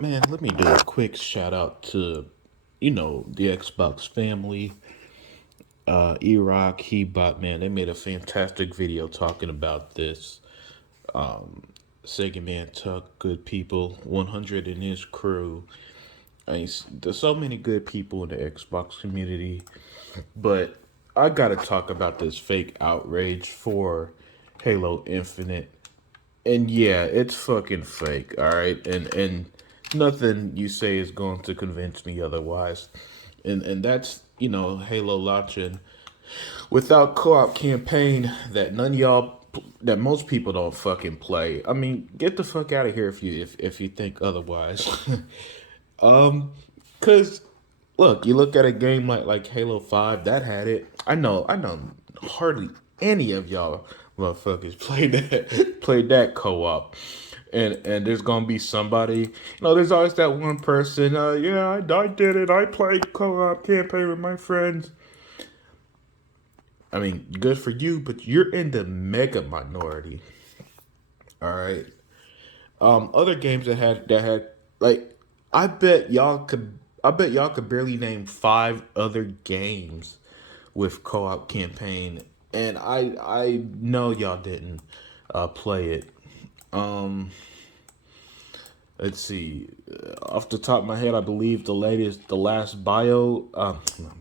Man, let me do a quick shout out to, the Xbox family. Iraq, Hebot, man, they made a fantastic video talking about this. Sega Man Tuck, good people, 100 and his crew. There's so many good people in the Xbox community, but I gotta talk about this fake outrage for Halo Infinite. And yeah, it's fucking fake, all right? And nothing you say is going to convince me otherwise. And that's, Halo launching without co-op campaign that none of y'all that most people don't fucking play. I mean, get the fuck out of here if you think otherwise. Cuz look, you look at a game like Halo 5 that had it. I know hardly any of y'all motherfuckers played that co-op. And there's gonna be somebody, there's always that one person, yeah, I did it. I played co-op campaign with my friends. I mean, good for you, but you're in the mega minority. All right. Other games that had like, I bet y'all could barely name five other games with co-op campaign, and I know y'all didn't play it. Um, let's see, off the top of my head, I believe the last not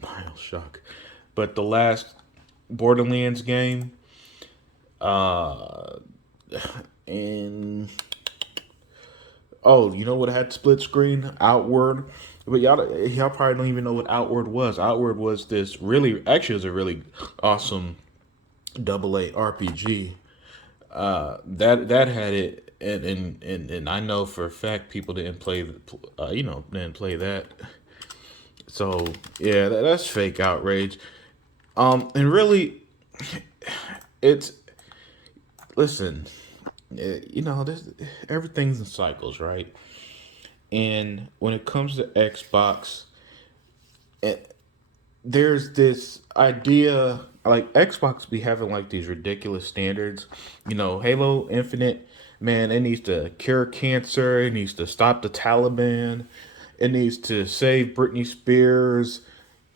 Bioshock, but the last Borderlands game, uh, and oh, you know what had split screen? Outward. But y'all probably don't even know what Outward was. Outward was this really, actually, it was a really awesome AA RPG. That had it, and I know for a fact people didn't play, didn't play that. So yeah, that's fake outrage. And really, it's listen, this everything's in cycles, right? And when it comes to Xbox, it, there's this idea like Xbox be having like these ridiculous standards. Halo Infinite, man, it needs to cure cancer, it needs to stop the Taliban, it needs to save Britney Spears,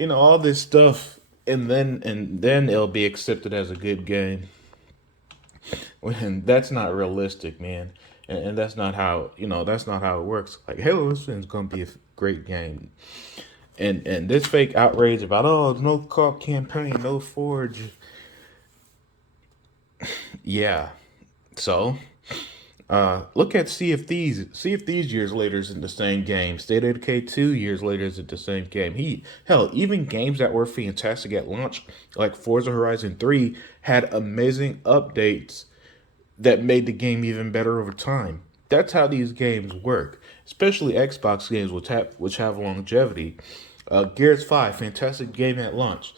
all this stuff, and then it'll be accepted as a good game. When that's not realistic, man. And that's not how it works. Like Halo Infinite is gonna be a great game. And this fake outrage about, oh, no co-op campaign, no Forge. Yeah. So look at Sea of Thieves. Sea of Thieves years later is in the same game. State of Decay 2 years later is in the same game. Even games that were fantastic at launch, like Forza Horizon 3, had amazing updates that made the game even better over time. That's how these games work, especially Xbox games which have longevity. Gears 5, fantastic game at launch.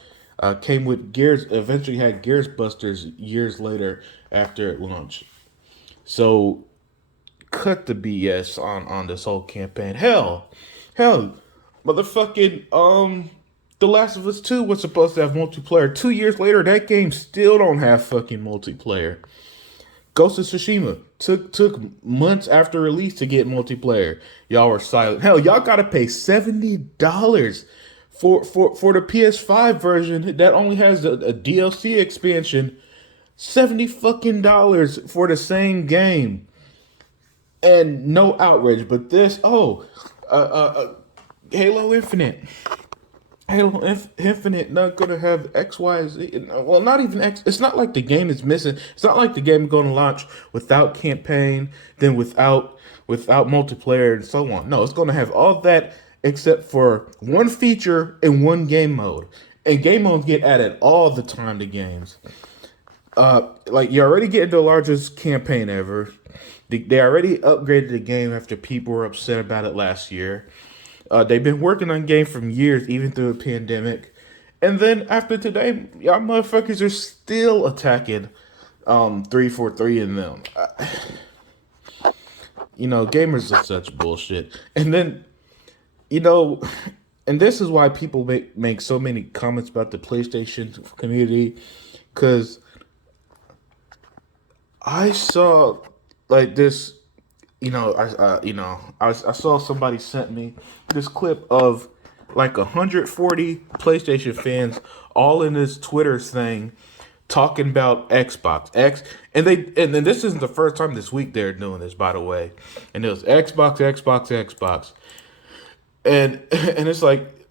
Came with Gears, eventually had Gears Busters years later after it launched. So cut the BS on this whole campaign. Hell, motherfucking The Last of Us 2 was supposed to have multiplayer. 2 years later, that game still don't have fucking multiplayer. Ghost of Tsushima took months after release to get multiplayer. Y'all were silent. Hell, y'all gotta pay $70 for the PS5 version that only has a DLC expansion. 70 fucking dollars for the same game, and no outrage. But this, uh, uh, uh Halo Infinite. Infinite not gonna have X, Y, Z. Well, not even X. It's not like the game is missing. It's not like the game is going to launch without campaign, then without multiplayer and so on. No, it's going to have all that except for one feature and one game mode. And game modes get added all the time to games. Like you're already getting the largest campaign ever. They already upgraded the game after people were upset about it last year. They've been working on game from years, even through the pandemic. And then after today, y'all motherfuckers are still attacking 343 in them. Gamers are such bullshit. And then, you know, and this is why people make so many comments about the PlayStation community. Because I saw like this. I saw somebody sent me this clip of like 140 PlayStation fans all in this Twitter thing talking about Xbox X, and then this isn't the first time this week they're doing this, by the way. And it was Xbox, Xbox, Xbox, and and it's like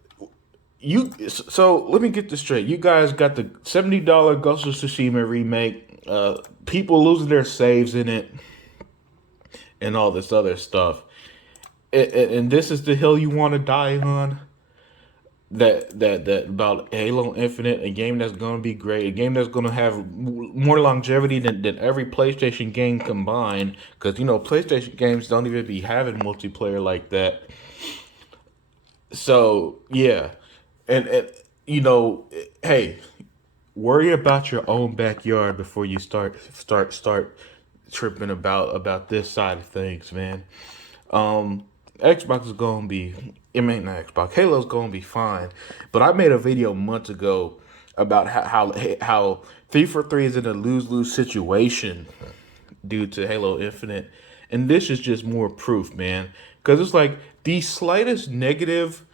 you. So let me get this straight. You guys got the $70 Ghost of Tsushima remake. People losing their saves in it, and all this other stuff. And this is the hill you want to die on. That about Halo Infinite, a game that's going to be great, a game that's going to have more longevity than every PlayStation game combined. Because PlayStation games don't even be having multiplayer like that. So yeah, and hey, worry about your own backyard before you start tripping about this side of things, man. Xbox is gonna be, it may not Xbox, Halo's gonna be fine. But I made a video months ago about how 343 is in a lose-lose situation due to Halo Infinite, and this is just more proof, man. Because it's like the slightest negative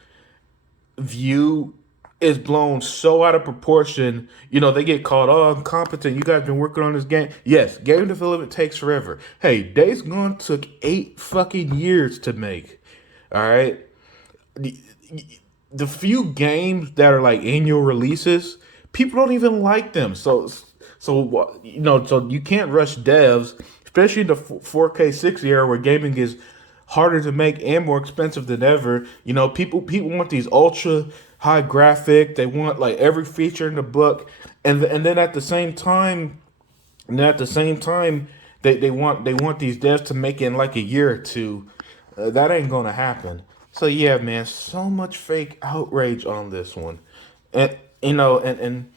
view is blown so out of proportion. They get called, oh, incompetent. You guys been working on this game. Yes, game development takes forever. Hey, Days Gone took 8 fucking years to make. All right. The, the few games that are like annual releases, people don't even like them. So you can't rush devs, especially in the 4K 60 era where gaming is harder to make and more expensive than ever. People want these ultra high graphic. They want like every feature in the book, and then at the same time, they want these devs to make it in like a year or two. That ain't gonna happen. So yeah, man, so much fake outrage on this one, and and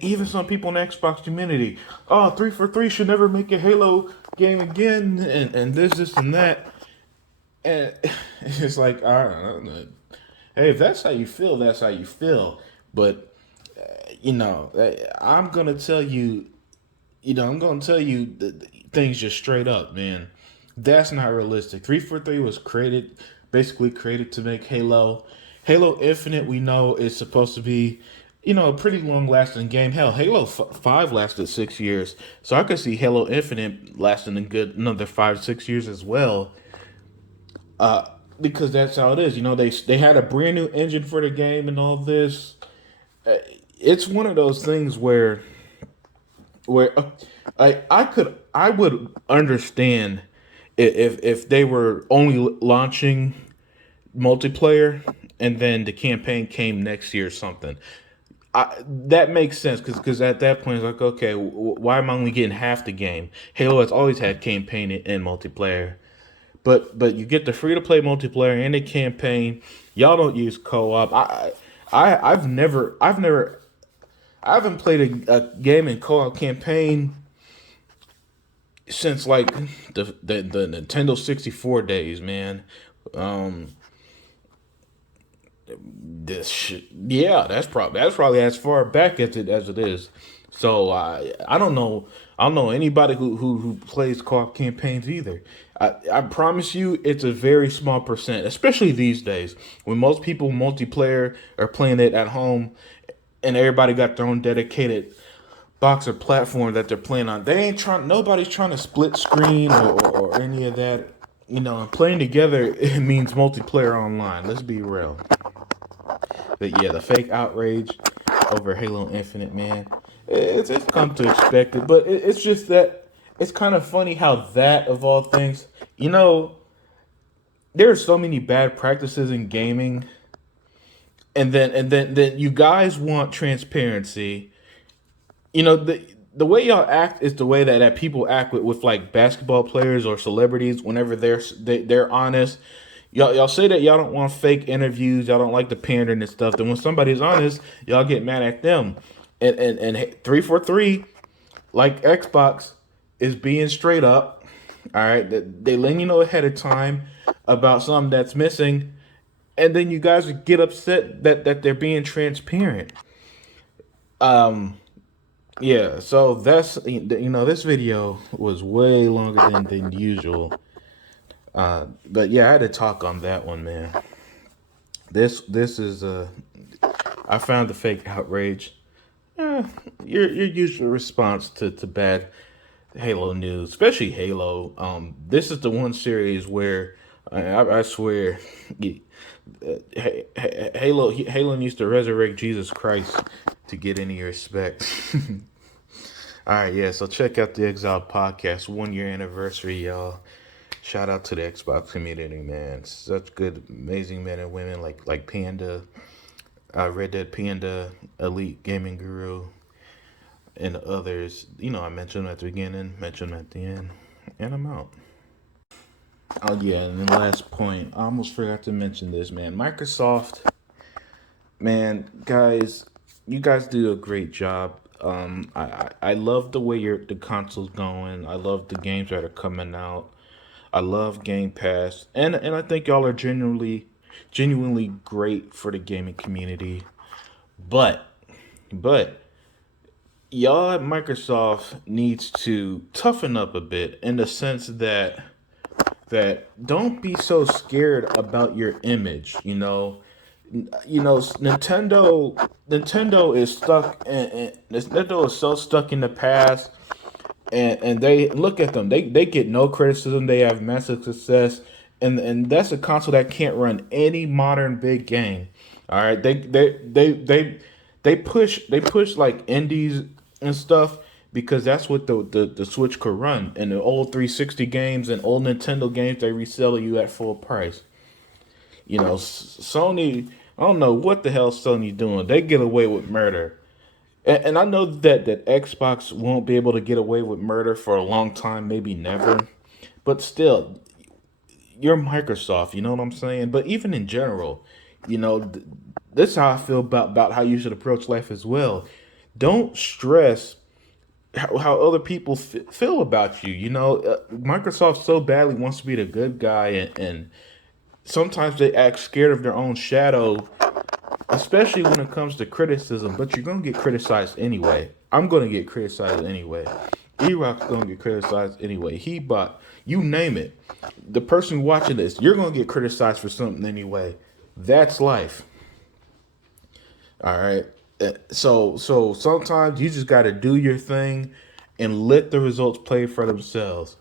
even some people in the Xbox community, oh, 343 should never make a Halo game again, and this and that. And it's like, all right, hey, if that's how you feel, that's how you feel. But I'm gonna tell you, things just straight up, man. That's not realistic. 343 was basically created to make Halo. Halo Infinite, we know, is supposed to be, a pretty long lasting game. Hell, Halo 5 lasted 6 years. So I could see Halo Infinite lasting a good another 5, 6 years as well. Because that's how it is. They had a brand new engine for the game and all this. It's one of those things where I would understand if they were only launching multiplayer and then the campaign came next year or something. That makes sense because at that point it's like, okay, why am I only getting half the game? Halo has always had campaign and multiplayer. But you get the free to play multiplayer and the campaign. Y'all don't use co-op. I haven't played a game in co-op campaign since like the Nintendo 64 days, man. Um, this shit, yeah, that's probably as far back as it is. So I don't know anybody who plays co-op campaigns either. I promise you, it's a very small percent, especially these days when most people multiplayer are playing it at home, and everybody got their own dedicated box or platform that they're playing on. They ain't trying. Nobody's trying to split screen or any of that. Playing together it means multiplayer online. Let's be real. But yeah, the fake outrage over Halo Infinite, man, it's come to expect it. But it's just that it's kind of funny how that of all things, there are so many bad practices in gaming, and then you guys want transparency. The way y'all act is the way that people act with like basketball players or celebrities whenever they're honest. Y'all say that y'all don't want fake interviews, y'all don't like the pandering and stuff. Then when somebody's honest, y'all get mad at them. And 343, like Xbox, is being straight up. All right, they letting you know ahead of time about something that's missing, and then you guys get upset that they're being transparent. Um, yeah, so that's this video was way longer than usual. But yeah, I had to talk on that one, man. This is I found the fake outrage. Eh, your usual response to bad Halo news, especially Halo. This is the one series where I swear, Halo needs to resurrect Jesus Christ to get any respect. All right, yeah. So check out the Exile podcast 1 year anniversary, y'all. Shout out to the Xbox community, man. Such good, amazing men and women like Panda, Red Dead Panda, Elite Gaming Guru, and others. I mentioned them at the beginning, mentioned them at the end, and I'm out. Oh yeah, and then last point, I almost forgot to mention this, man. Microsoft, man, guys, you guys do a great job. I love the way the console's going. I love the games that are coming out. I love Game Pass, and I think y'all are genuinely great for the gaming community. But but y'all at Microsoft needs to toughen up a bit in the sense that don't be so scared about your image. Nintendo is stuck, and Nintendo is so stuck in the past, and they look at them. They get no criticism. They have massive success, and that's a console that can't run any modern big game. All right, they push like indies and stuff because that's what the Switch could run. And the old 360 games and old Nintendo games they resell you at full price. Sony. I don't know what the hell Sony doing. They get away with murder. And I know that Xbox won't be able to get away with murder for a long time, maybe never. But still, you're Microsoft, you know what I'm saying? But even in general, this is how I feel about how you should approach life as well. Don't stress how other people feel about you. Microsoft so badly wants to be the good guy, and sometimes they act scared of their own shadow, especially when it comes to criticism. But you're gonna get criticized anyway. I'm gonna get criticized anyway. E-Rock's gonna get criticized anyway. He bought, you name it. The person watching this, you're gonna get criticized for something anyway. That's life. All right. So sometimes you just got to do your thing and let the results play for themselves.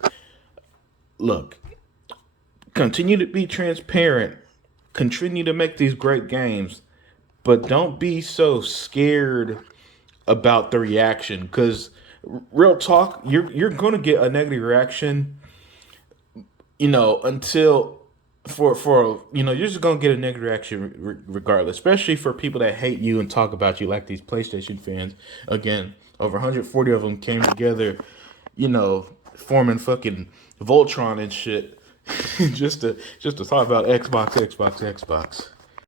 Look, continue to be transparent. Continue to make these great games, but don't be so scared about the reaction. Because real talk, you're gonna get a negative reaction. Until you're just gonna get a negative reaction regardless, especially for people that hate you and talk about you like these PlayStation fans. Again, over 140 of them came together, forming fucking Voltron and shit, just to talk about Xbox.